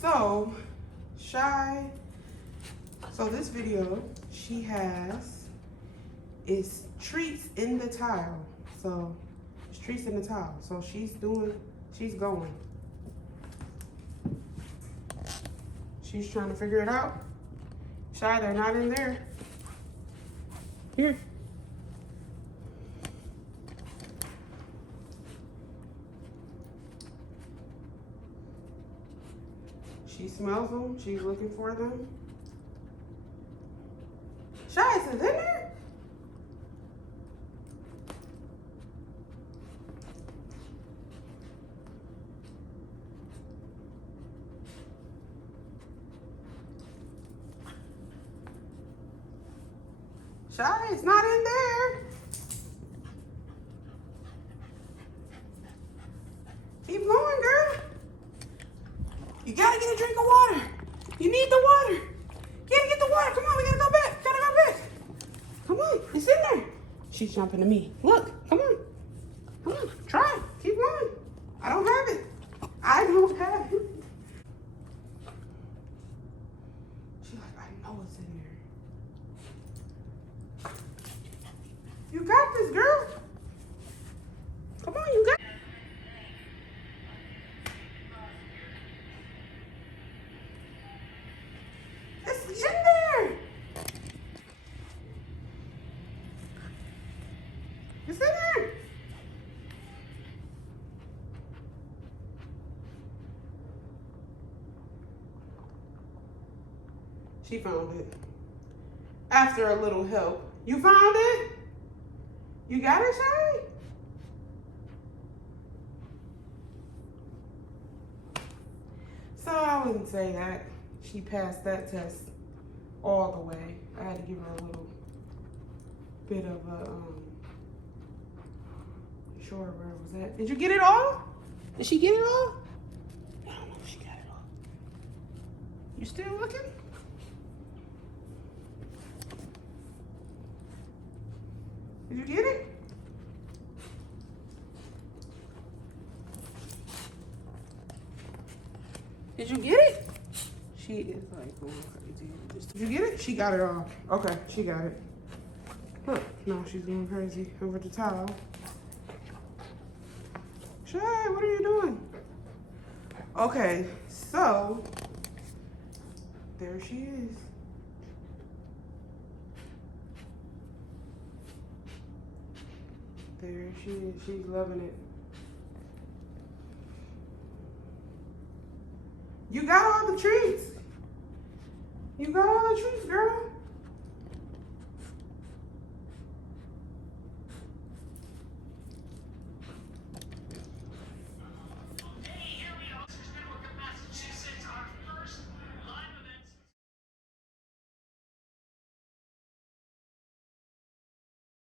So, Shy, so this video, she has, is treats in the tile. So, it's treats in the tile. So she's going. She's trying to figure it out. Shy, they're not in there. Here. She smells them. She's looking for them. Shy, is it in there? Shy, it's not in there. Keep going, girl. You gotta get a drink of water. You need the water. You gotta get the water. Come on, we gotta go back. Gotta go back. Come on, it's in there. She's jumping to me. Look, come on. Come on, try it. Keep going. I don't have it. I don't have it. She's like, I know it's in there. You got this, girl. Come on, you got it. It's in there. It's in there. She found it. After a little help. You found it? You got it, Shy? So I wouldn't say that she passed that test all the way. I had to give her a little bit of a, sure, where was that? Did you get it all? Did she get it all? I don't know if she got it all. You still looking? Did you get it? Did you get it? She is like going crazy. Did you get it? She got it all. Okay, she got it. Huh. No, she's going crazy over the towel. Shay, what are you doing? Okay, so there she is. There she is. She's loving it. You got all the treats. You got all the treats, girl.